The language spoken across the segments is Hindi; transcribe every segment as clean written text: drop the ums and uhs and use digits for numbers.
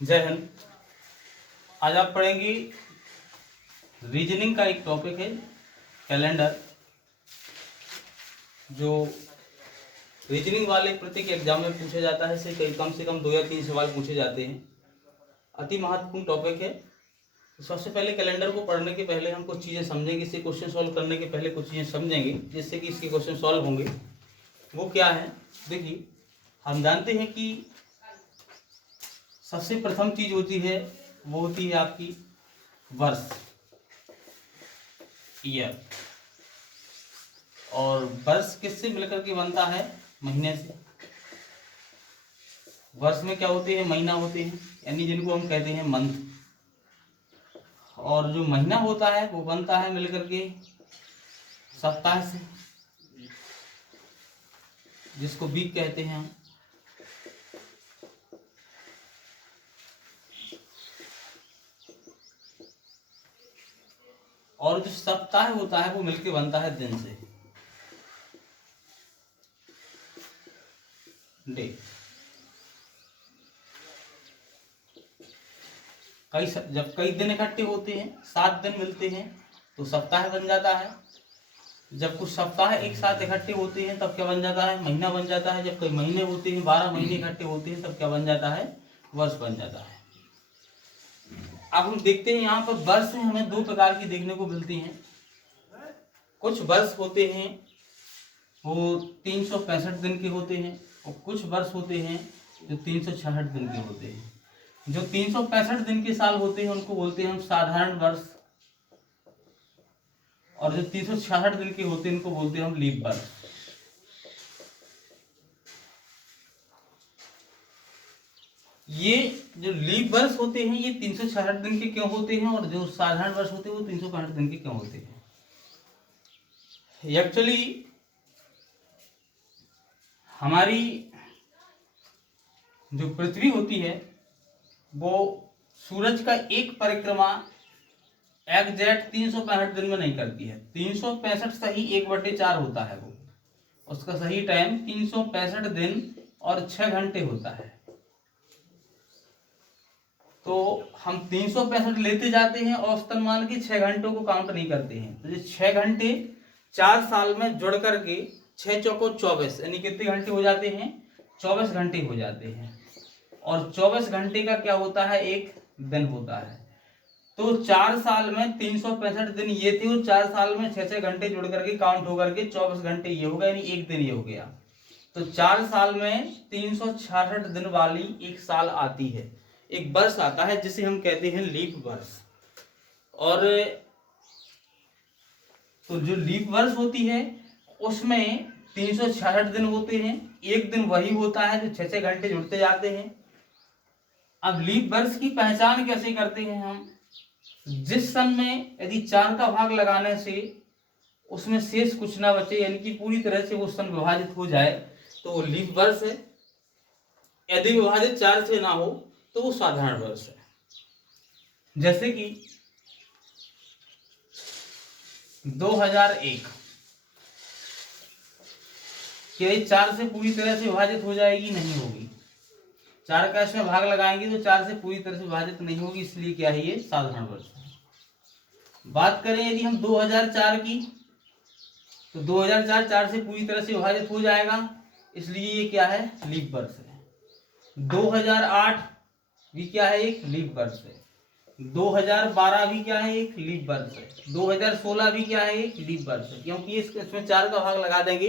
जय हिंद। आज आप पढ़ेंगे रीजनिंग का एक टॉपिक है कैलेंडर। जो रीजनिंग वाले प्रत्येक एग्जाम में पूछा जाता है, से कम से कम 2 या 3 सवाल पूछे जाते हैं। अति महत्वपूर्ण टॉपिक है। सबसे पहले कैलेंडर को पढ़ने के पहले हम कुछ चीज़ें समझेंगे। इससे क्वेश्चन सॉल्व करने के पहले कुछ चीज़ें समझेंगे जिससे कि इसके क्वेश्चन सॉल्व होंगे। वो क्या है? देखिए, हम जानते हैं कि सबसे प्रथम चीज होती है वो होती है आपकी वर्ष, ईयर। और वर्ष किससे मिलकर के बनता है? महीने से। वर्ष में क्या होते हैं? महीना होते हैं, यानी जिनको हम कहते हैं मंथ। और जो महीना होता है वो बनता है मिलकर के सप्ताह से, जिसको वीक कहते हैं हम। और जो सप्ताह होता है वो मिलके बनता है दिन से, डे। जब कई दिन इकट्ठे होते हैं, 7 दिन मिलते हैं तो सप्ताह बन जाता है। जब कुछ सप्ताह एक साथ इकट्ठे होते हैं तब क्या बन जाता है? महीना बन जाता है। जब कई महीने होते हैं, 12 महीने इकट्ठे होते हैं, तब क्या बन जाता है? वर्ष बन जाता है। अब हम देखते हैं यहाँ पर वर्ष हमें 2 प्रकार की देखने को मिलती हैं। कुछ वर्ष होते हैं वो 365 दिन के होते हैं, और कुछ वर्ष होते हैं जो 366 दिन के होते हैं। जो 365 दिन के साल होते हैं उनको बोलते हैं हम साधारण वर्ष, और जो 366 दिन के होते हैं उनको बोलते हैं हम लीप वर्ष। ये जो लीप वर्ष होते हैं ये 366 दिन के क्यों होते हैं, और जो साधारण वर्ष होते हैं वो 365 दिन के क्यों होते हैं? एक्चुअली हमारी जो पृथ्वी होती है वो सूरज का एक परिक्रमा एग्जैक्ट 365 दिन में नहीं करती है। 365 सही 1/4 होता है वो। उसका सही टाइम 365 दिन और 6 घंटे होता है। तो हम 365 लेते जाते हैं, औसतन मान के 6 घंटों को काउंट नहीं करते हैं। तो ये 6 घंटे 4 साल में जुड़ करके 6 चौको 24, यानी कितने घंटे हो जाते हैं? 24 घंटे हो जाते हैं। और 24 घंटे का क्या होता है? एक दिन होता है। तो 4 साल में 365 दिन ये थे, और 4 साल में 6 घंटे जुड़ करके काउंट होकर के 24 घंटे ये हो गया, यानी एक दिन ये हो गया। तो 4 साल में 366 दिन वाली एक साल आती है, एक वर्ष आता है, जिसे हम कहते हैं लीप वर्ष। और तो जो लीप वर्ष होती है उसमें 366 दिन होते हैं, एक दिन वही होता है जो 6 घंटे जुड़ते जाते हैं। अब लीप वर्ष की पहचान कैसे करते हैं हम? जिस सन में यदि 4 का भाग लगाने से उसमें शेष कुछ ना बचे, यानी कि पूरी तरह से वो सन विभाजित हो जाए, तो वो लीप वर्ष है। यदि विभाजित 4 से ना हो तो वो साधारण वर्ष है। जैसे कि 2001 क्या 4 से पूरी तरह से विभाजित हो जाएगी? नहीं होगी। 4 का इसमें भाग लगाएंगे तो 4 से पूरी तरह से विभाजित नहीं होगी, इसलिए क्या है? ये साधारण वर्ष है। बात करें यदि हम 2004 की, तो 2004 4 से पूरी तरह से विभाजित हो जाएगा, इसलिए ये क्या है? लीप वर्ष है। 2008 भी क्या है? एक लीप वर्ष है। 2012 भी क्या है? एक लीप वर्ष है। 2016 भी क्या है? एक लीप वर्ष है, क्योंकि इसमें 4 का भाग लगा देंगे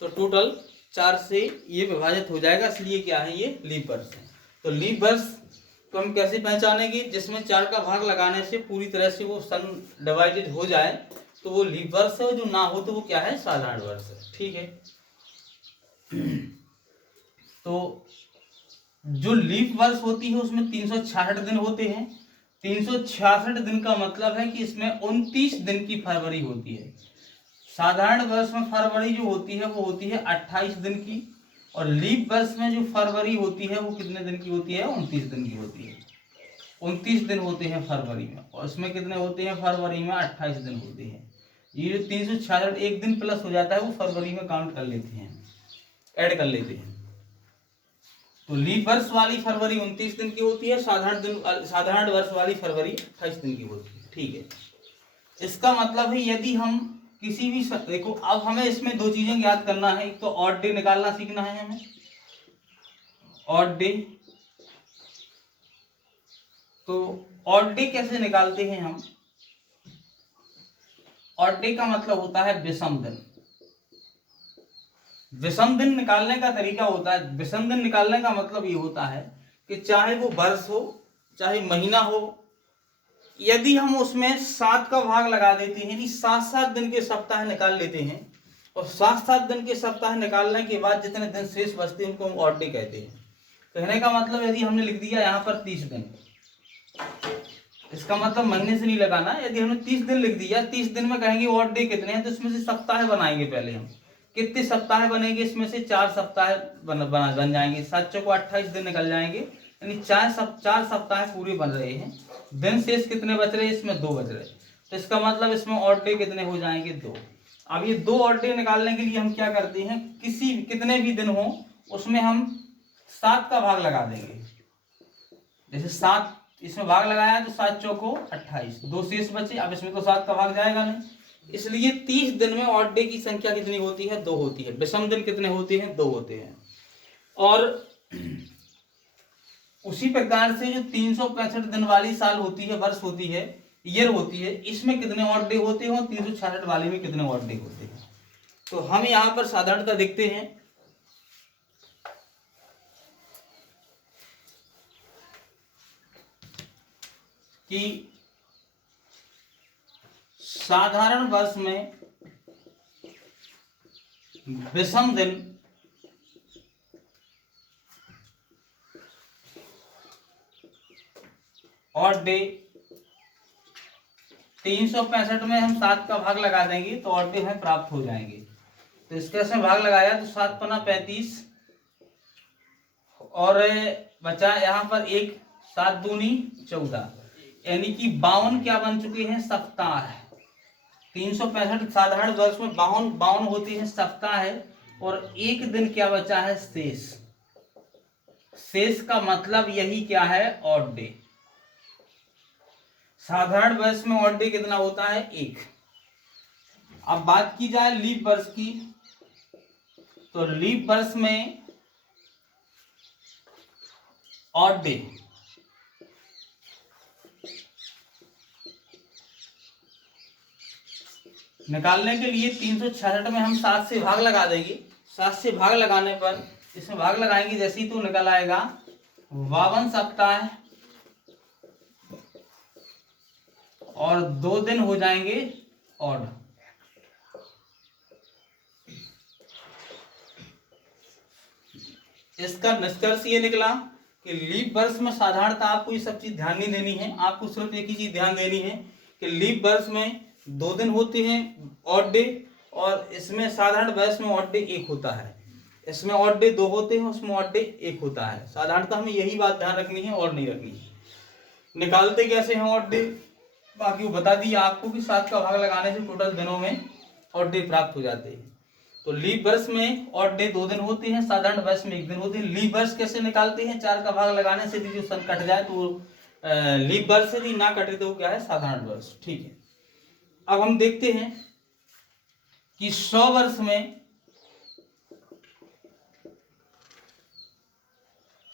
तो टोटल 4 से ये विभाजित हो जाएगा, इसलिए क्या है? ये लीप वर्ष है। तो लीप वर्ष को हम कैसे पहचानेंगे? जिसमें 4 का भाग लगाने से पूरी तरह से वो सन डिवाइडेड हो जाए तो वो लीप वर्ष है, जो ना हो तो वो क्या है? साधारण वर्ष है। ठीक है। तो जो लीप वर्ष होती है उसमें 366 दिन होते हैं। 366 दिन का मतलब है कि इसमें 29 दिन की फरवरी होती है। साधारण वर्ष में फरवरी जो होती है वो होती है 28 दिन की, और लीप वर्ष में जो फरवरी होती है वो कितने दिन की होती है? 29 दिन की होती है। 29 दिन होते हैं फरवरी में, और इसमें कितने होते हैं? फरवरी में 28 दिन होते हैं। ये जो 366 एक दिन प्लस हो जाता है वो फरवरी में काउंट कर लेते हैं, ऐड कर लेते हैं। तो लीप वर्ष वाली फरवरी 29 दिन की होती है, साधारण वर्ष वाली फरवरी 28 दिन की होती है। ठीक है, इसका मतलब है यदि हम किसी भी देखो, अब हमें इसमें दो चीजें याद करना है। एक तो ऑड डे निकालना सीखना है हमें, ऑड डे। तो ऑड डे कैसे निकालते हैं हम? ऑड डे का मतलब होता है विषम दिन। विषम दिन निकालने का तरीका होता है, विषम दिन निकालने का मतलब ये होता है कि चाहे वो वर्ष हो चाहे महीना हो, यदि हम उसमें 7 का भाग लगा देते हैं, यानी 7-7 दिन के सप्ताह निकाल लेते हैं, और 7-7 दिन के सप्ताह निकालने के बाद जितने दिन शेष बचते हैं उनको हम ऑड डे कहते हैं। कहने का मतलब यदि हमने लिख दिया यहाँ पर 30 दिन, इसका मतलब महीने से नहीं लगाना। यदि हमने 30 दिन लिख दिया, 30 दिन में कहेंगे ऑड डे कितने हैं, तो इसमें से सप्ताह बनाएंगे। पहले हम कितने सप्ताह बनेंगे, इसमें से 4 सप्ताह बन जाएंगे। 7 चौको 28 दिन निकल जाएंगे, यानी 4 सप्ताह पूरे बन रहे हैं। दिन शेष कितने बच रहे हैं, इसमें 2 बच रहे, तो इसका मतलब इसमें ऑड डे कितने हो जाएंगे, 2। अब ये 2 ऑड डे निकालने के लिए हम क्या करते हैं, कितने भी दिन हो उसमें हम 7 का भाग लगा देंगे। जैसे 7 इसमें भाग लगाया तो 7 चौको 28, 2 शेष बचे। अब इसमें तो 7 का भाग जाएगा नहीं, इसलिए 30 दिन में ऑड डे की संख्या कितनी होती है, 2 होती है। विषम दिन कितने होते हैं, 2 होते हैं। और उसी प्रकार से जो 365 दिन वाली साल होती है, वर्ष होती है, ईयर होती है, इसमें कितने ऑड डे होते हैं, 366 वाले में कितने ऑड डे होते हैं। तो हम यहाँ पर साधारणतः देखते हैं कि साधारण वर्ष में विषम दिन ऑड डे 365 में हम 7 का भाग लगा देंगे तो ऑड डे हमें प्राप्त हो जाएंगे। तो इसके इसमें भाग लगाया तो 7 पन्ना 35 और बचा यहाँ पर 1, 7 दूनी 14, यानी कि 52 क्या बन चुके हैं, सप्ताह। 365 साधारण वर्ष में 52 होती है सप्ताह है, और एक दिन क्या बचा है, शेष। शेष का मतलब यही क्या है, ऑड डे। साधारण वर्ष में ऑड डे कितना होता है, 1। अब बात की जाए लीप वर्ष की, तो लीप वर्ष में ऑड डे निकालने के लिए 366 में हम 7 से भाग लगा देंगे। 7 से भाग लगाने पर इसमें भाग लगाएंगे, जैसे ही तो निकल आएगा 52 सप्ताह और 2 दिन हो जाएंगे ऑड। इसका निष्कर्ष ये निकला कि लीप वर्ष में साधारणतः आपको ये सब चीज ध्यान नहीं देनी है, आपको सिर्फ एक ही चीज ध्यान देनी है कि लीप वर्ष में 2 दिन होते हैं ऑड डे, और इसमें साधारण वर्ष में ऑड डे 1 होता है। इसमें ऑड डे 2 होते हैं, उसमें ऑड डे 1 होता है। साधारणतः हमें यही बात ध्यान रखनी है और नहीं रखनी है। निकालते कैसे हैं ऑड डे, बाकी वो बता दिया आपको कि 7 का भाग लगाने से टोटल दिनों में ऑड डे प्राप्त हो जाते हैं। तो लीप वर्ष में ऑड डे 2 दिन होते हैं, साधारण वर्ष में 1 दिन होते हैं। लीप वर्ष कैसे निकालते हैं, 4 का भाग लगाने से जो सन कट जाए तो लीप वर्ष, यदि ना कटे तो क्या है, साधारण वर्ष। ठीक है, अब हम देखते हैं कि 100 वर्ष में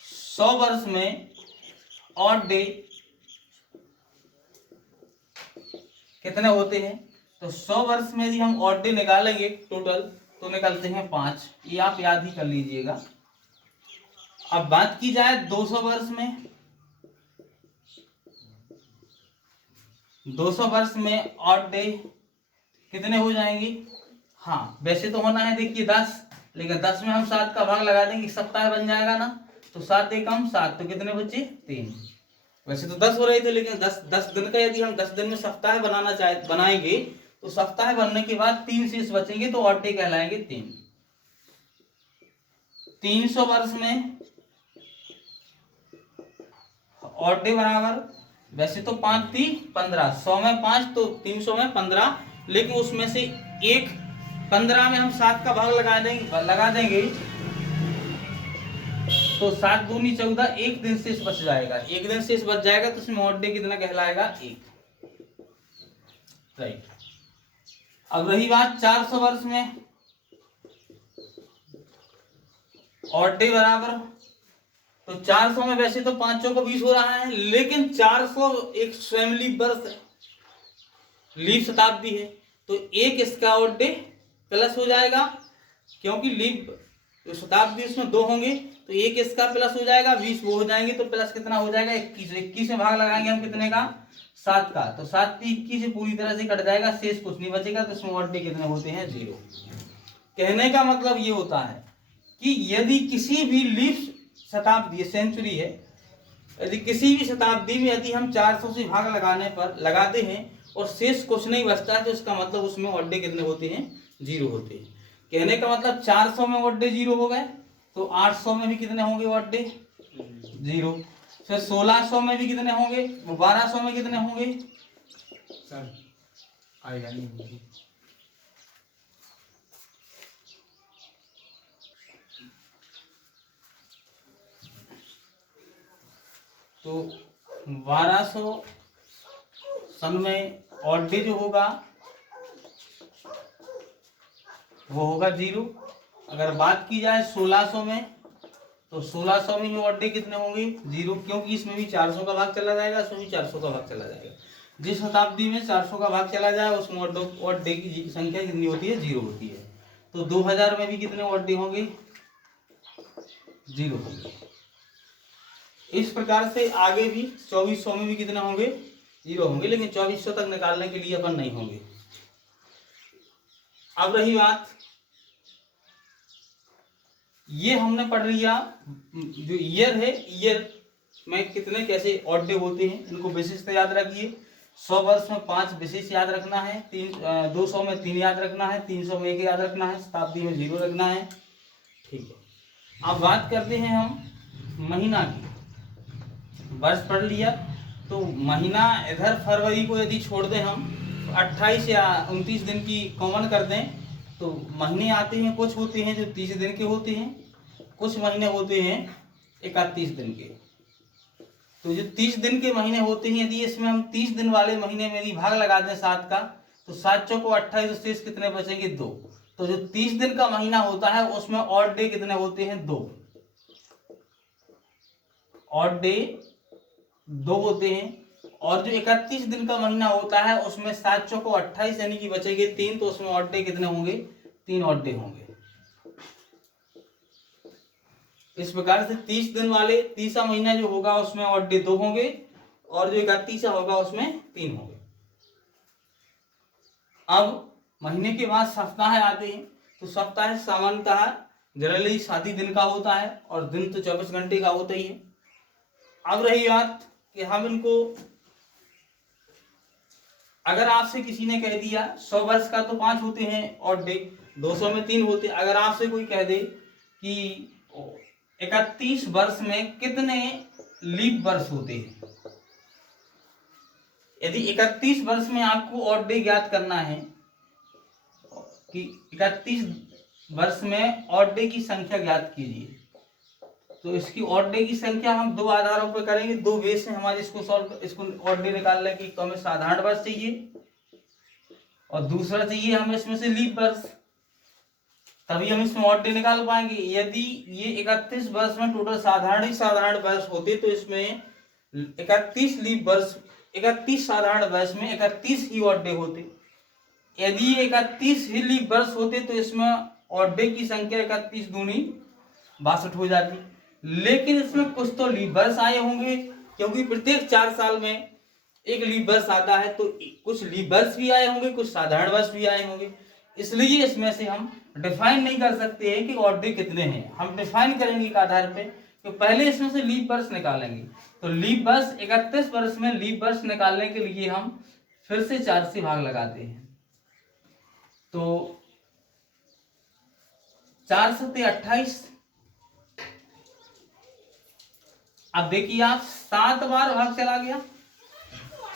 100 वर्ष में ऑड डे कितने होते हैं। तो 100 वर्ष में यदि हम ऑड डे निकालेंगे टोटल तो निकलते हैं 5। ये आप याद ही कर लीजिएगा। अब बात की जाए 200 वर्ष में, 200 वर्ष में ऑड डे कितने हो जाएंगे। हाँ, वैसे तो होना है देखिए 10, लेकिन 10 में हम 7 का भाग लगा देंगे, सप्ताह बन जाएगा ना, तो 7 एकम 7, तो कितने बचे, 3। वैसे तो 10 हो रहे थे, लेकिन 10 दिन का यदि हम 10 दिन में सप्ताह बनाएंगे तो सप्ताह बनने के बाद 3 शेष बचेंगे, तो ऑड डे कहलाएंगे 3। 300 वर्ष में ऑड डे बराबर, वैसे तो 5 3 15, 100 में 5 तो 300 में 15, लेकिन उसमें से 15 में हम 7 का भाग लगा देंगे तो 7 दूनी 14, एक दिन शेष बच जाएगा, एक दिन शेष बच जाएगा तो इसमें ऑड डे कितना कहलाएगा, 1। राइट। अब रही बात 400 वर्ष में, ऑड डे बराबर, तो 400 में वैसे तो 5 चौको 20 हो रहा है, लेकिन 400 एक स्वयं लीप वर्ष है, लीप शताब्दी है, तो एक इसका ऑड डे प्लस हो जाएगा, क्योंकि लीप शताब्दी इसमें 2 होंगे, तो एक इसका प्लस हो जाएगा, 20 वो हो जाएंगे, तो प्लस कितना हो जाएगा, 21। 21 में भाग लगाएंगे हम कितने का, 7 का, तो 7 की 21 से पूरी तरह से कट जाएगा, शेष कुछ नहीं बचेगा, तो इसमें ऑड डे कितने होते हैं, 0। कहने का मतलब ये होता है कि यदि किसी भी लीप शताब्दी, सेंचुरी है, यदि किसी भी शताब्दी में यदि हम 400 से भाग लगाते हैं और शेष कुछ नहीं बचता है, तो इसका मतलब उसमें ऑड डे कितने होते हैं, 0 होते हैं। कहने का मतलब 400 में ऑड डे 0 हो गए, तो 800 में भी कितने होंगे ऑड डे, 0। फिर 1600 में भी कितने होंगे, 1200 में कितने होंगे, सर आएगा नहीं। तो 1200 सन में ऑड डे जो होगा वो होगा 0। अगर बात की जाए 1600 में, तो 1600 में ऑड डे कितने होंगे, 0, क्योंकि इसमें भी 400 का भाग चला जाएगा, इसमें भी 400 का भाग चला जाएगा। जिस शताब्दी में 400 का भाग चला जाए उसमें ऑड डे की संख्या कितनी होती है, 0 होती है। तो 2000 में भी कितने ऑड डे होंगे, 0 होंगे। इस प्रकार से आगे भी 2400 में भी कितने होंगे, 0 होंगे, लेकिन 2400 तक निकालने के लिए अपन नहीं होंगे। अब रही बात, ये हमने पढ़ लिया जो ईयर है, ईयर में कितने कैसे ऑड डे होते हैं, इनको विशिष्ट याद रखिए। 100 वर्ष में 5 विशेष याद रखना है, 200 में 3 याद रखना है, 300 में 1 याद रखना है, शताब्दी में 0 रखना है। ठीक है, अब बात करते हैं हम महीना की। वर्ष पढ़ लिया, तो महीना इधर फरवरी को यदि छोड़ दें हम, 28 या 29 दिन की कॉमन कर दें, तो महीने आते हैं, कुछ होते हैं जो 30 दिन के होते हैं, कुछ महीने होते हैं 31 दिन के। तो जो 30 दिन के महीने होते हैं, यदि इसमें हम 30 दिन वाले महीने में यदि भाग लगा दें 7 का, तो 7 चौको 28, शेष कितने बचेंगे, 2। तो जो 30 दिन का महीना होता है उसमें ऑड डे कितने होते हैं, 2। ऑड डे 2 होते हैं। और जो 31 दिन का महीना होता है उसमें 7 चौको 28 यानी कि बचेंगे 3, तो उसमें ऑड डे कितने होंगे, 3 ऑड डे होंगे। इस प्रकार से 30 दिन वाले 30वां महीना जो होगा उसमें ऑड डे 2 होंगे, और जो 31वां होगा उसमें 3 होंगे। अब महीने के बाद सप्ताह आते हैं, तो सप्ताह सामान्यतः जनरली 7 ही दिन का होता है, और दिन तो 24 घंटे का होता ही है। अब रही बात कि हम इनको, अगर आपसे किसी ने कह दिया 100 वर्ष का तो 5 होते हैं ऑड डे, 200 में 3 होते, अगर आपसे कोई कह दे कि 31 वर्ष में कितने लीप वर्ष होते हैं, यदि 31 वर्ष में आपको ऑड डे ज्ञात करना है कि 31 वर्ष में ऑड डे की संख्या ज्ञात कीजिए, तो इसकी ऑड डे की संख्या हम 2 आधारों पर करेंगे, 2 वे से हमारे इसको ऑड डे निकालने की। तो हमें साधारण वर्ष चाहिए और दूसरा चाहिए हमें इसमें से लीप वर्ष, तभी हम इसमें ऑड डे निकाल पाएंगे। यदि ये 31 वर्ष में टोटल साधारण वर्ष होते, तो इसमें 31 लीप वर्ष, 31 साधारण वर्ष में 31 ही ऑड डे होते। यदि 31 ही लीप वर्ष होते तो इसमें ऑड डे की संख्या 31 दूनी 62 हो जाती। लेकिन इसमें कुछ तो लीप वर्ष आए होंगे, क्योंकि प्रत्येक 4 साल में एक लीप वर्ष आता है, तो कुछ लीप वर्ष भी आए होंगे, कुछ साधारण वर्ष भी आए होंगे। इसलिए इसमें से हम डिफाइन नहीं कर सकते हैं कि ऑड डे कितने हैं। हम डिफाइन करेंगे एक आधार पे, तो पहले इसमें से लीप वर्ष निकालेंगे। तो लीप वर्ष 31 वर्ष में लीप वर्ष निकालने के लिए हम फिर से 4 से भाग लगाते हैं। तो 4 सत्ते 28। अब देखिए आप 7 बार भाग चला गया,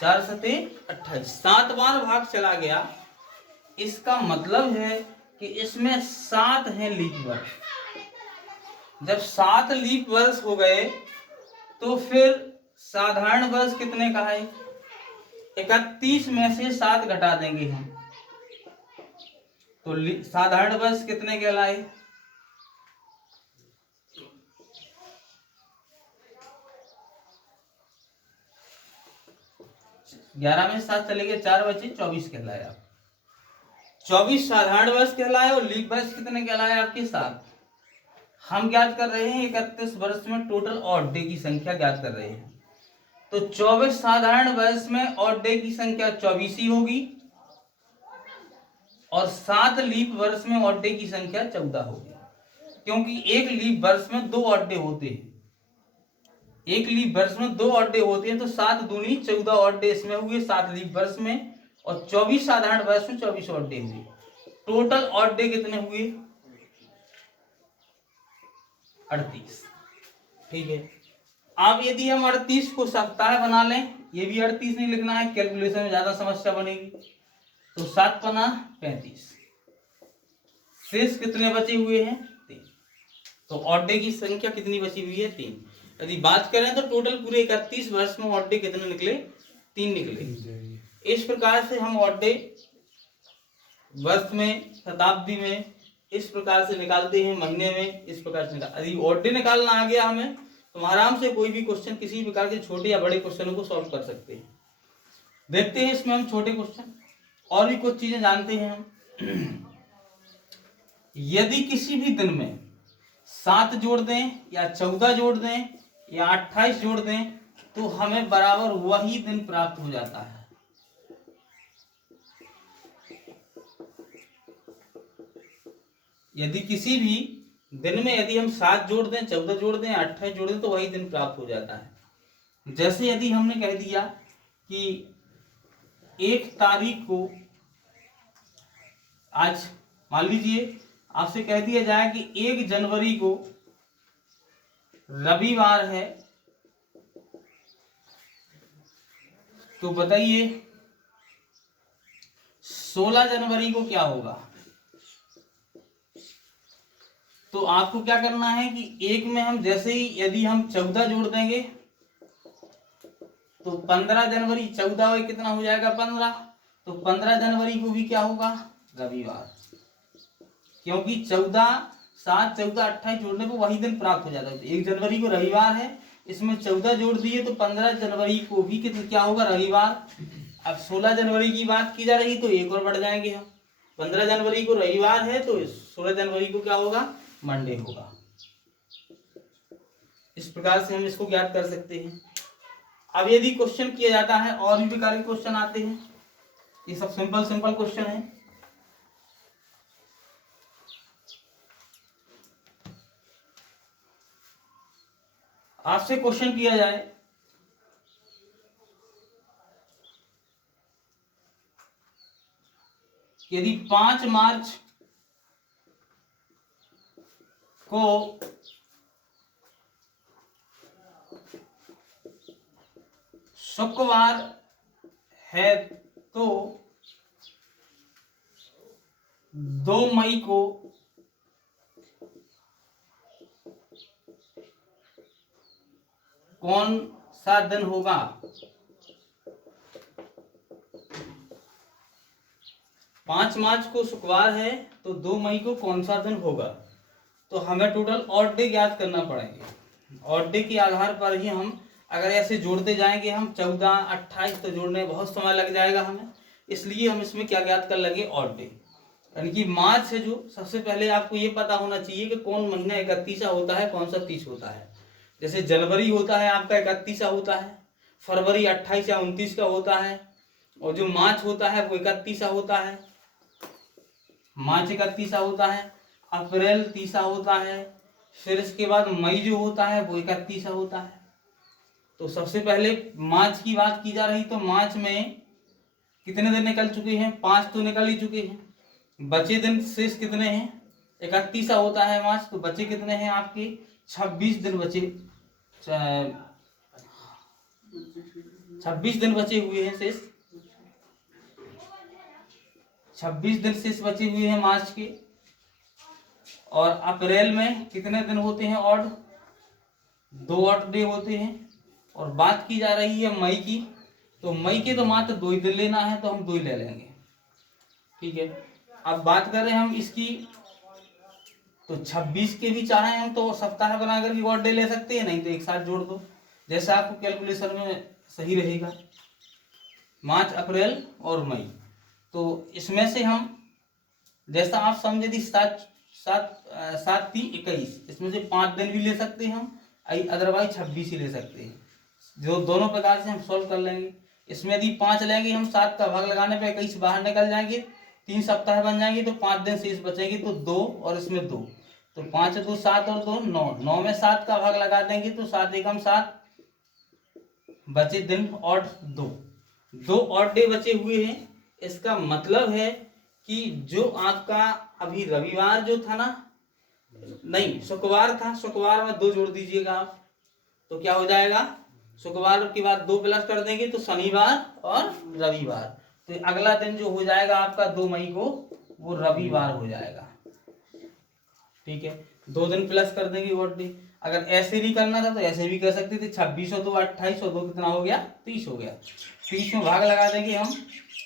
4 सत्ते 28, 7 बार भाग चला गया। इसका मतलब है कि इसमें 7 हैं लीप वर्ष। जब 7 लीप वर्ष हो गए तो फिर साधारण वर्ष कितने का है? 31 में से 7 घटा देंगे हम, तो साधारण वर्ष कितने कहलाए? 11 में से 7 चले गए, 4 बचे, 24 कहलाए आप। 24 साधारण वर्ष कहलाए और लीप वर्ष कितने कहलाए आपके? 7। हम ज्ञात कर रहे हैं 31 वर्ष में टोटल ऑड डे की संख्या ज्ञात कर रहे हैं। तो 24 साधारण वर्ष में ऑड डे की संख्या 24 ही होगी और 7 लीप वर्ष में ऑड डे की संख्या 14 होगी, क्योंकि एक लीप वर्ष में 2 ऑड डे होते हैं। एक लीप वर्ष में 2 ऑड डे होते हैं, तो 7 दूनी 14 ऑड डे इसमें हुए 7 लीप वर्ष में, और 24 साधारण वर्ष में 24 ऑड डे हुए। टोटल ऑड डे कितने हुए? 38। ठीक है, अब यदि हम 38 को सप्ताह बना लें, ये भी 38 नहीं लिखना है, कैलकुलेशन में ज्यादा समस्या बनेगी, तो 7 पना 35, शेष कितने बचे हुए हैं? 3। तो ऑड डे की संख्या कितनी बची हुई है? 3। यदि बात करें तो टोटल पूरे 31 वर्ष में ऑड डे कितने निकले? 3 निकले। इस प्रकार से हम ऑड डे वर्ष में, शताब्दी में इस प्रकार से निकालते हैं, महीने में इस प्रकार से निकाल। यदि ऑड डे निकालना आ गया हमें तो आराम से कोई भी क्वेश्चन, किसी भी प्रकार के छोटे या बड़े क्वेश्चनों को सॉल्व कर सकते हैं। देखते हैं इसमें हम छोटे क्वेश्चन, और भी कुछ चीजें जानते हैं हम। यदि किसी भी दिन में 7 जोड़ दें या 14 जोड़ दें या 28 जोड़ दें तो हमें बराबर वही दिन प्राप्त हो जाता है। यदि किसी भी दिन में यदि हम 7 जोड़ दें, 14 जोड़ दें, 28 जोड़ दें तो वही दिन प्राप्त हो जाता है। जैसे यदि हमने कह दिया कि 1 तारीख को, आज मान लीजिए आपसे कह दिया जाए कि 1 जनवरी को रविवार है, तो बताइए 16 जनवरी को क्या होगा? तो आपको क्या करना है कि एक में हम जैसे ही यदि हम 14 जोड़ देंगे तो 15 जनवरी, 14 और कितना हो जाएगा? 15। तो 15 जनवरी को भी क्या होगा? रविवार, क्योंकि 14, 7, 14, 28 जोड़ने पर वही दिन प्राप्त हो जाता है। 1 जनवरी को रविवार है, इसमें 14 जोड़ दिए तो 15 जनवरी को भी क्या होगा? रविवार। अब 16 जनवरी की बात की जा रही तो एक और बढ़ जाएंगे हम। 15 जनवरी को रविवार है तो 16 जनवरी को क्या होगा? मंडे होगा। इस प्रकार से हम इसको ज्ञात कर सकते हैं। अब यदि क्वेश्चन किया जाता है, और भी प्रकार के क्वेश्चन आते हैं, ये सब सिंपल सिंपल क्वेश्चन है। आपसे क्वेश्चन किया जाए कि यदि 5 मार्च को शुक्रवार है तो 2 मई को कौन सा दिन होगा? 5 मार्च को शुक्रवार है तो 2 मई को कौन सा दिन होगा? तो हमें टोटल ऑड डे ज्ञात करना पड़ेंगे। ऑड डे के आधार पर ही हम, अगर ऐसे जोड़ते जाएंगे हम 14, 28 तो जोड़ने में बहुत समय लग जाएगा हमें, इसलिए हम इसमें क्या ज्ञात कर लेंगे? Odd day. यानी कि मार्च है जो, सबसे पहले आपको ये पता होना चाहिए कि कौन महीना 31 होता है, कौन सा 30 होता है। जैसे जनवरी होता है आपका 31 होता है, फरवरी 28 या 29 का होता है, और जो मार्च होता है वो 31 होता है, मार्च 31 होता है, अप्रैल 30 होता है, फिर इसके बाद मई जो होता है वो 31 होता है। तो सबसे पहले मार्च की बात की जा रही, तो मार्च में कितने दिन निकल चुके हैं? 5 तो निकल ही चुके हैं। बचे दिन शेष कितने हैं? 31 होता है मार्च, तो बचे कितने हैं आपके? 26 दिन बचे, 26 दिन बचे हुए हैं शेष, 26 दिन शेष बचे हुए हैं मार्च के। और अप्रैल में कितने दिन होते हैं ऑड? 2 ऑड डे होते हैं। और बात की जा रही है मई की, तो मई के तो मात्र 2 ही दिन लेना है, तो हम 2 ही ले लेंगे। ठीक है, अब बात करें हम इसकी, तो 26 के भी चाहें हम तो सप्ताह बनाकर के ऑड डे ले सकते हैं, नहीं तो एक साथ जोड़ दो, जैसा आपको कैलकुलेशन में सही रहेगा। मार्च, अप्रैल और मई, तो इसमें से हम जैसा आप समझे थी 7 7 3 21, इसमें से 5 दिन भी ले सकते हैं हम, अदरवाइज 26 ही ले सकते हैं। जो दोनों प्रकार से हम सॉल्व कर लेंगे। इसमें यदि 5 लेंगे हम, 7 का भाग लगाने पे 21 बाहर निकल जाएंगे, 3 सप्ताह बन जाएंगे, तो 5 दिन शेष बचेंगे, तो 2 और इसमें 2, तो 5 2 7 और 2 9, 9 में 7 का भाग लगा देंगे, तो 7 एकम 7, बचे दिन ऑड 2 ऑड डे बचे हुए हैं। इसका मतलब है कि जो आपका अभी रविवार जो था ना, नहीं शुक्रवार था, शुक्रवार में 2 जोड़ दीजिएगा आप, तो क्या हो जाएगा, शुक्रवार के बाद 2 प्लस कर देंगे तो शनिवार और रविवार, तो अगला दिन जो हो जाएगा आपका 2 मई को, वो रविवार हो जाएगा। ठीक है, 2 दिन प्लस कर देंगे ऑड डे। अगर ऐसे भी करना था तो ऐसे भी कर सकते थे, 26 और 2 28 और 2 कितना हो गया, 30 हो गया। 30 में भाग लगा देंगे हम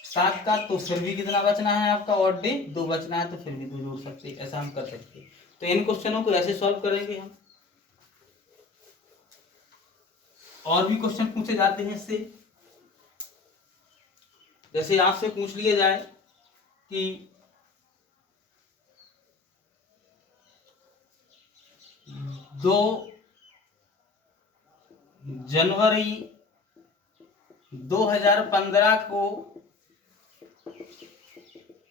7 का, तो फिर भी कितना बचना है आपका ऑड डे, 2 बचना है, तो फिर भी 2 जोड़ सकते, ऐसा हम कर सकते। तो इन क्वेश्चनों को ऐसे सॉल्व करेंगे हम। और भी क्वेश्चन पूछे जाते हैं इससे, जैसे आपसे पूछ लिया जाए कि 2 जनवरी 2015 को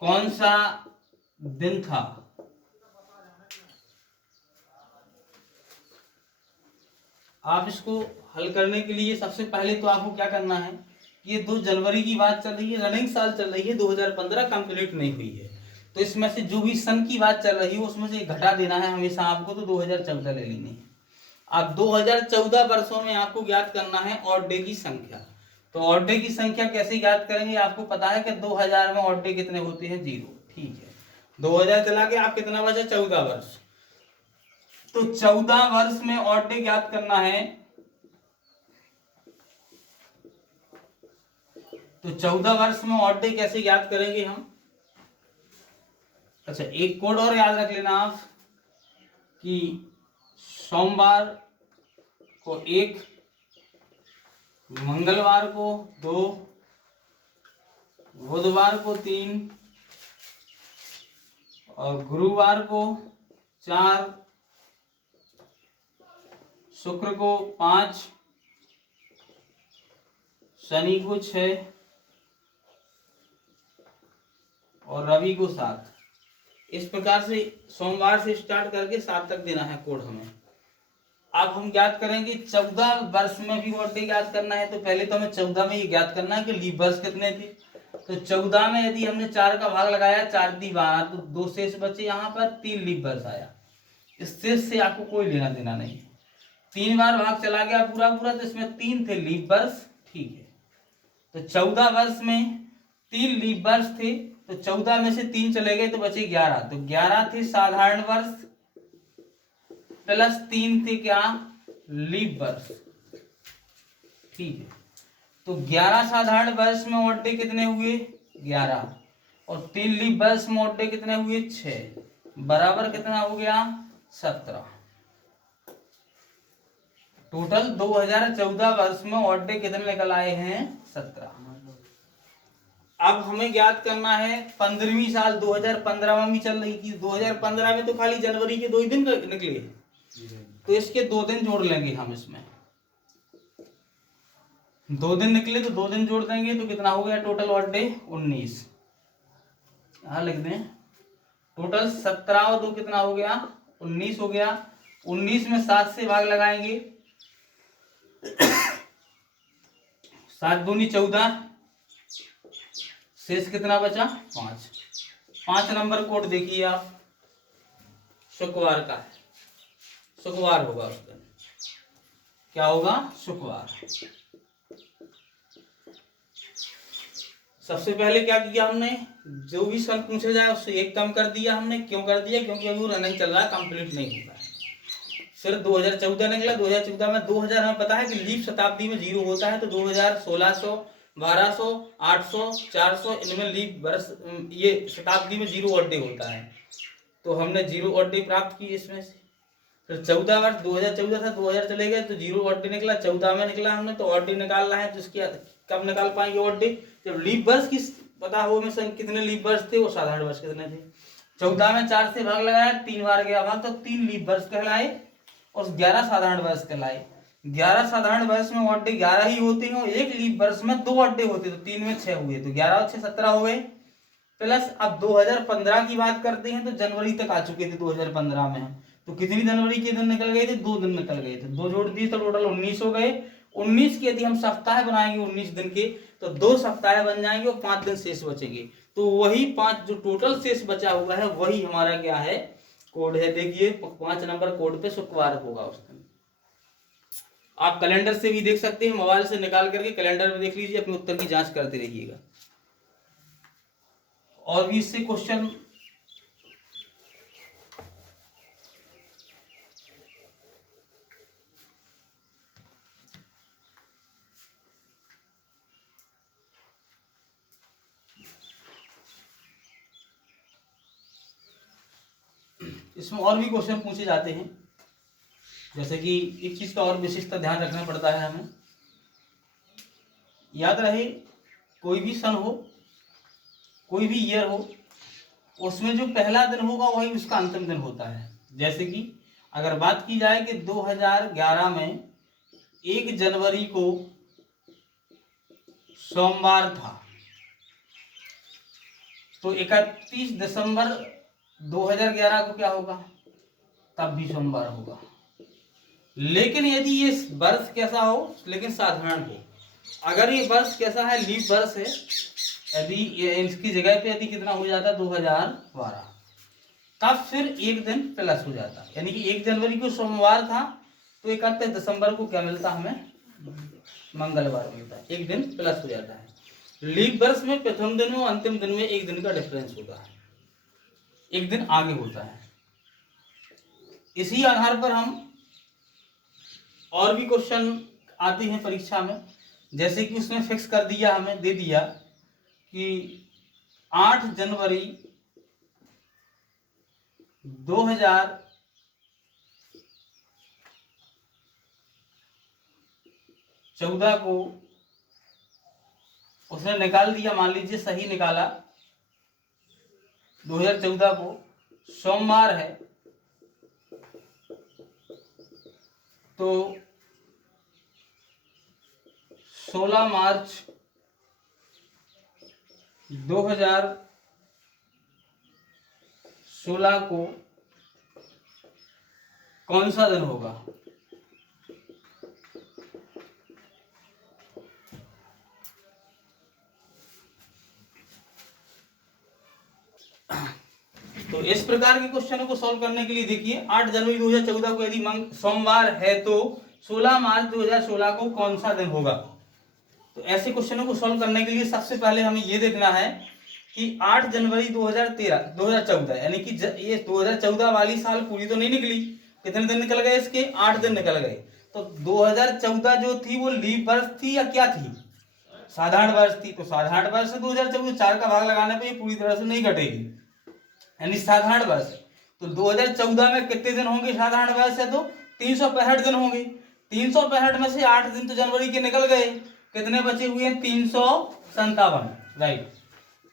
कौन सा दिन था? आप इसको हल करने के लिए सबसे पहले तो आपको क्या करना है, ये 2 जनवरी की बात चल रही है, रनिंग साल चल रही है, 2015 कंप्लीट नहीं हुई है, तो इसमें से जो भी सन की बात चल रही है उसमें से घटा देना है हमेशा आपको, तो 2014 ले लेनी है। अब 2014 वर्षों में आपको ज्ञात करना है ऑड डे की संख्या। तो ऑड डे की संख्या कैसे ज्ञात करेंगे, आपको पता है कि 2000 में ऑड डे कितने होते हैं, 0। ठीक है, 2000 चला के आप कितना बचा, 14 वर्ष, तो 14 वर्ष में ऑड डे ज्ञात करना है, तो 14 वर्ष में ऑड डे कैसे ज्ञात करेंगे हम? अच्छा, एक कोड और याद रख लेना आप कि सोमवार को 1, मंगलवार को 2, बुधवार को 3 और गुरुवार को 4, शुक्र को 5, शनि को 6 और रवि को 7। इस प्रकार से सोमवार से स्टार्ट करके 7 तक देना है कोड हमें। अब हम ज्ञात करेंगे 14 वर्ष में भी ऑड डे ज्ञात करना है, तो पहले तो हमें 14 में ये ज्ञात करना है कि लीप वर्ष कितने थे। तो 14 में यदि हमने 4 का भाग लगाया, 4 दी 12, तो 2 शेष बचे, यहाँ पर 3 लीप वर्ष आया। इस शेष से आपको कोई लेना देना नहीं, 3 बार भाग चला गया पूरा पूरा, तो इसमें 3 थे लीप वर्ष। ठीक है, तो 14 वर्ष में 3 लीप वर्ष थे, तो 14 में से 3 चले गए तो बचे 11, तो 11 थे साधारण वर्ष प्लस 3 थे क्या, लीप वर्ष। ठीक है, तो 11 साधारण वर्ष में ऑड डे कितने हुए, 11, और 3 लीप वर्ष में ऑड डे कितने हुए, 6, बराबर कितना हो गया, 17। टोटल 2014 वर्ष में ऑड डे कितने निकल आए हैं, 17। अब हमें ज्ञात करना है 15वीं साल 2015 में भी चल रही थी, 2015 में तो खाली जनवरी के 2 ही दिन निकले, तो इसके 2 दिन जोड़ लेंगे हम, इसमें 2 दिन निकले तो 2 दिन जोड़ देंगे, तो कितना हो गया टोटल ऑड डे, 19। यहां लिख दें, टोटल 17 और 2 कितना हो गया, 19 हो गया। 19 में 7 से भाग लगाएंगे, 7 दूनी 14, शेष कितना बचा, 5। 5 नंबर कोड देखिए आप, शुक्रवार का है, शुक्रवार होगा उस दिन, क्या होगा, शुक्रवार। सबसे पहले क्या किया हमने, जो भी सन पूछे जाए उससे एक कम कर दिया हमने। क्यों कर दिया? क्योंकि अभी वो रनिंग चल रहा है, कंप्लीट नहीं हुआ है। फिर 2014 निकला। 2014 में 2000 हमें पता है कि लीप शताब्दी में 0 होता है, तो 2000, 1600, 1200, 800, 400 इनमें लीप वर्ष, ये शताब्दी में 0 ऑड डे होता है, तो हमने 0 ऑड डे प्राप्त की इसमें से। फिर 14 वर्ष, 2014 था, 2000 चले गए तो 0 ऑड डे निकला। 14 में निकला हमने, तो ऑड डे निकालना है, तो इसकी कब निकाल पाएंगे ऑड डे? जब लीप वर्ष की पता हो में सन कितने लीप वर्ष थे और साधारण वर्ष कितने थे। 14 में 4 से भाग लगाया, 3 बार गया भाग, तो 3 लीप वर्ष कहलाए और 11 साधारण वर्ष कहलाए। 11 साधारण वर्ष में ऑड डे 11 ही होते हैं और एक लीप वर्ष में 2 ऑड डे होते, तो 3 में 6 हुए, तो 11 और 6 17 हो गए। प्लस अब 2015 की बात करते हैं, तो जनवरी तक आ चुके थे 2015 में हम, तो कितनी जनवरी के दिन निकल गए थे? 2 दिन निकल गए थे, 2 जोड़ दिए तो टोटल 19 हो गए। 19 के यदि हम सप्ताह बनाएंगे 19 दिन के, तो 2 सप्ताह बन जाएंगे और 5 दिन शेष बचेंगे, तो वही 5 जो टोटल शेष बचा हुआ है वही हमारा क्या है? कोड है। देखिए 5 नंबर कोड पे शुक्रवार होगा उस दिन। आप कैलेंडर से भी देख सकते हैं, मोबाइल से निकाल करके कैलेंडर में देख लीजिए, अपने उत्तर की जांच करते रहिएगा। और भी इससे क्वेश्चन इसमें और भी क्वेश्चन पूछे जाते हैं, जैसे कि एक चीज का और विशेषता ध्यान रखना पड़ता है हमें। याद रहे, कोई भी सन हो, कोई भी ईयर हो, उसमें जो पहला दिन होगा वही उसका अंतिम दिन होता है। जैसे कि अगर बात की जाए कि 2011 में 1 जनवरी को सोमवार था, तो 31 दिसंबर 2011 को क्या होगा? तब भी सोमवार होगा। लेकिन यदि ये वर्ष कैसा हो, लेकिन साधारण हो, अगर ये वर्ष कैसा है, लीप वर्ष है, यदि इसकी जगह पे यदि कितना हो जाता 2012, तब फिर एक दिन प्लस हो जाता, यानी कि 1 जनवरी को सोमवार था, तो 31 दिसंबर को क्या मिलता हमें? मंगलवार मिलता है, एक दिन प्लस हो जाता है। लीप वर्ष में प्रथम दिन और अंतिम दिन में 1 दिन का डिफरेंस होता है, 1 दिन आगे होता है। इसी आधार पर हम और भी क्वेश्चन आते हैं परीक्षा में, जैसे कि उसमें फिक्स कर दिया, हमें दे दिया कि 8 जनवरी 2014 को उसने निकाल दिया, मान लीजिए सही निकाला, 2014 को सोमवार है, तो 16 मार्च 2016 को कौन सा दिन होगा? तो इस प्रकार के क्वेश्चनों को सॉल्व करने के लिए देखिए, 8 जनवरी 2014 को यदि सोमवार है, तो 16 मार्च 2016 को कौन सा दिन होगा? तो ऐसे क्वेश्चनों को सॉल्व करने के लिए सबसे पहले हमें ये देखना है कि 8 जनवरी 2014, यानी कि ये 2014 वाली साल पूरी तो नहीं निकली, कितने दिन निकल गए इसके? 8 दिन निकल गए। तो 2014 जो थी वो लीप वर्ष थी या क्या थी? साधारण वर्ष थी। तो साधारण वर्ष से 2014 4 का भाग लगाने पे ये पूरी तरह से नहीं घटेगी, यानी साधारण वर्ष। तो 2014 में कितने दिन होंगे साधारण वर्ष है? तो 365 दिन होंगे। 365 में से 8 दिन तो जनवरी के निकल गए, कितने बचे हुए हैं? 357, राइट।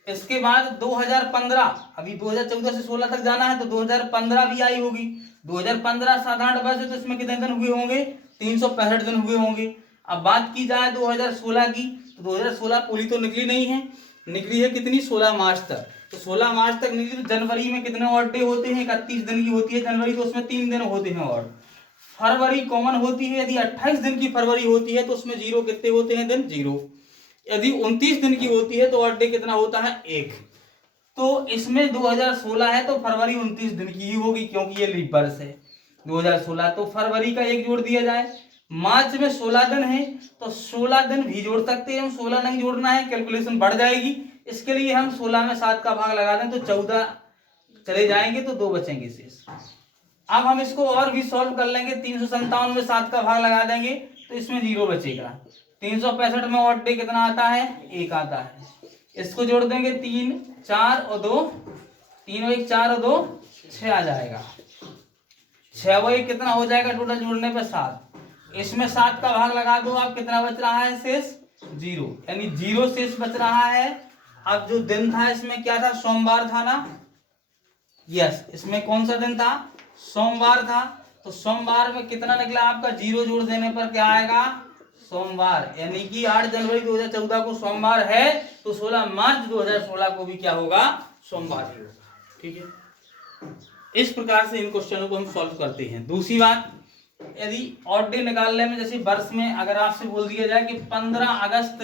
इसके बाद 2015, अभी 2014 से 16 तक जाना है, तो 2015 भी आई होगी। 2015 साधारण वर्ष है, तो इसमें कितने दिन हुए होंगे? 365 दिन हुए होंगे। अब बात की जाए 2016 की, तो 2016 पूरी तो निकली नहीं है, निकली है कितनी? 16 मार्च तक। तो 16 मार्च तक निकली, तो जनवरी में कितने और डे होते हैं? 31 दिन की होती है जनवरी, तो उसमें 3 दिन होते हैं। और फरवरी कॉमन होती है, यदि 28 दिन की फरवरी होती है तो उसमें 0 कितने होते हैं? दिन 0। यदि 29 दिन की होती है तो और डे कितना होता है? 1। तो इसमें 2016 है तो फरवरी 29 दिन की ही होगी, क्योंकि ये लीप वर्ष है 2016। तो फरवरी का 1 जोड़ दिया जाए, मार्च में 16 दिन है तो 16 दिन भी जोड़ सकते हैं हम, 16 नहीं जोड़ना है, कैलकुलेशन बढ़ जाएगी। इसके लिए हम 16 में 7 का भाग लगा दें तो 14 चले जाएंगे तो 2 बचेंगे शेष। अब हम इसको और भी सॉल्व कर लेंगे। 357 में 7 का भाग लगा देंगे तो इसमें 0 बचेगा। 365 में ऑड डे कितना आता है? 1 आता है। इसको जोड़ देंगे 3 4 और 2, 3 और 1 4 और 2 6 आ जाएगा। 6 और 1 कितना हो जाएगा टोटल जोड़ने पे? 7। इसमें 7 का भाग लगा दो आप, कितना बच रहा है शेष? 0, यानी 0 शेष बच रहा है। अब जो दिन था इसमें क्या था? सोमवार था ना? यस, इसमें कौन सा दिन था? सोमवार था। तो सोमवार में कितना निकला आपका? 0 जोड़ देने पर क्या आएगा? सोमवार, यानी कि 8 जनवरी 2014 को सोमवार है तो 16 मार्च 2016 को भी क्या होगा? सोमवार ही होगा। ठीक है, इस प्रकार से इन क्वेश्चनों को हम सॉल्व करते हैं। दूसरी बात, यदि ऑड डे निकालने में जैसे वर्ष में अगर आपसे बोल दिया जाए कि 15 अगस्त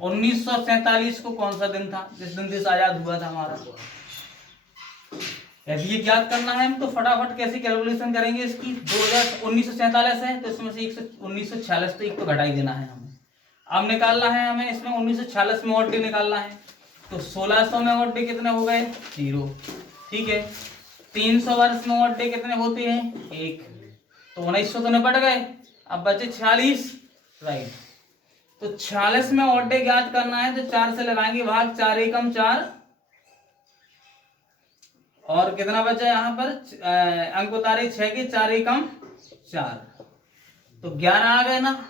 1947 को कौन सा दिन था, जिस दिन देश आजाद हुआ था हमारा, यदि ये ज्ञात करना है हम तो फटाफट कैसे कैलकुलेशन करेंगे इसकी? 1947 है तो इसमें से 1946 तो एक तो घटा ही देना है हमें। अब निकालना है हमें इसमें 1946 में ऑड डे निकालना है तो 1600 में ऑड डे कितने हो गए? 0। ठीक है, 300 वर्ष में ऑड डे कितने होते हैं? 1। तो 1900 तो निपट गए, अब बचे 46, राइट। तो 46 में ऑड डे ज्ञात करना है तो 4 से लगाएंगे भाग, 4 एकम 4 और कितना बचा यहाँ पर? अंक उतारे 6 के, 4 एकम 4 तो 11 आ गए ना।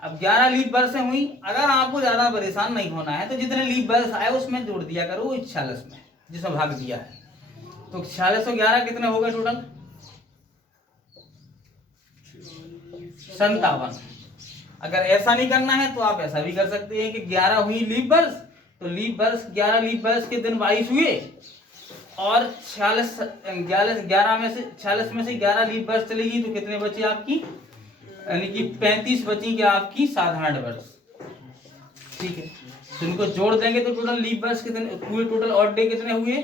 अब 11 लीप वर्षें हुई। अगर आपको ज्यादा परेशान नहीं होना है तो जितने लीप वर्ष आए उसमें जोड़ दिया करो 46 में, जिसमें भाग दिया है। तो 46 और 11 कितने हो गए टोटल? 57। अगर ऐसा नहीं करना है तो आप ऐसा भी कर सकते हैं कि 11 हुई लीप वर्ष तो लीप वर्ष 11 लीप वर्ष के दिन 22 हुए और 11 में से 46 में से 11 लीप वर्ष चलेगी तो कितने बचे आपकी? यानी कि 35 बची क्या आपकी? साधारण वर्ष। ठीक है, तो इनको जोड़ देंगे तो टोटल लीप वर्ष कितने हुए? टोटल ऑड डे कितने हुए?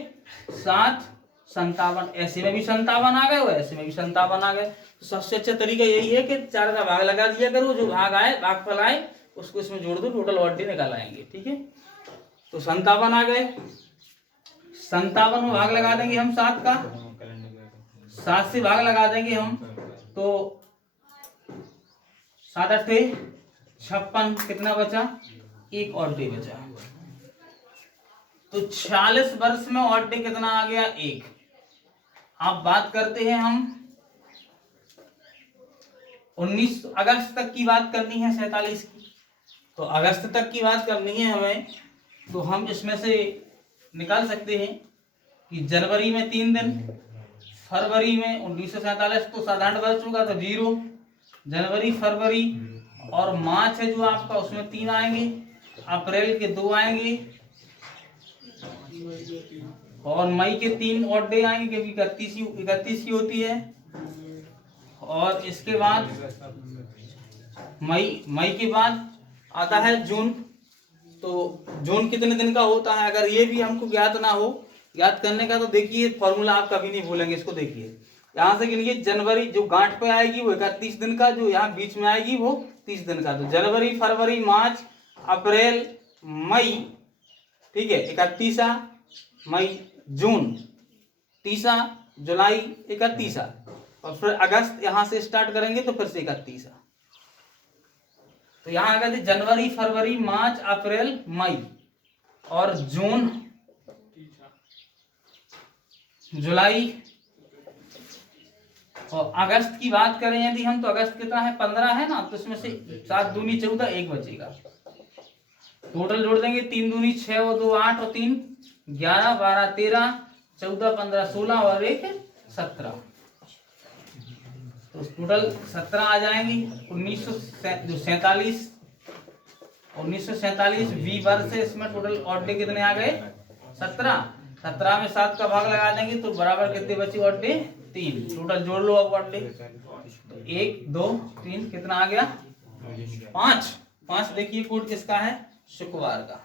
7 57। ऐसे में भी 57 आ गए और ऐसे में भी 57 आ गए। तो सबसे अच्छा तरीका यही है कि 4 का भाग लगा दिया करो, जो भाग आए भागफल आए उसको इसमें जोड़ दो, टोटल ऑड डे निकाल आएंगे। ठीक है, तो 57 आ गए। 57 में भाग लगा देंगे हम 7 का, 7 से भाग लगा देंगे हम तो 7 8 56, कितना बचा? 1 ऑड डे बचा। तो 46 वर्ष में ऑड डे कितना आ गया? 1। अब बात करते हैं हम 19 अगस्त तक की बात करनी है 47 की, तो अगस्त तक की बात करनी है हमें। तो हम इसमें से निकाल सकते हैं कि जनवरी में 3 दिन, फरवरी में 1947 तो साधारण वर्ष होगा तो 0, जनवरी फरवरी और मार्च है जो आपका उसमें 3 आएंगे, अप्रैल के 2 आएंगे और मई के 3 ऑड डे आएंगे क्योंकि 31 ही होती है। और इसके बाद मई के बाद आता है जून। तो जून कितने दिन का होता है? अगर ये भी हमको ज्ञात ना हो, ज्ञात करने का तो देखिए फॉर्मूला आप कभी नहीं भूलेंगे। इसको देखिए, यहाँ से गिनिए, जनवरी जो गांठ पे आएगी वो 31 दिन का, जो यहाँ बीच में आएगी वो 30 दिन का। तो जनवरी फरवरी मार्च अप्रैल मई, ठीक है, 31 मई, जून 30, जुलाई 31 और फिर अगस्त यहाँ से स्टार्ट करेंगे तो फिर से 31। तो यहाँ आ गए जनवरी फरवरी मार्च अप्रैल मई और जून जुलाई और अगस्त की बात करें यदि हम तो अगस्त कितना है? 15 है ना, तो इसमें से 7 दूनी 14, 1 बचेगा। टोटल जोड़ देंगे 3 दूनी 6 और 2 8 और 3 11 12 13 14 15 16 और 1 17। तो टोटल 17 आ जाएंगे। 1947 वी वर्ष से इसमें टोटल ऑड डे कितने आ गए? 17। 17 में 7 का भाग लगा देंगे तो बराबर कितने बची ऑड डे? 3। टोटल जोड़ लो अब ऑड डे, 1 2 3 कितना आ गया? 5। देखिए कोड किसका है? शुक्रवार का।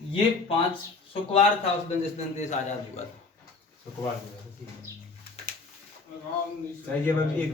ये 5 शुक्रवार था उस दिन जिस दिन देश आजाद हुआ था। शुक्रवार चाहिए अब एक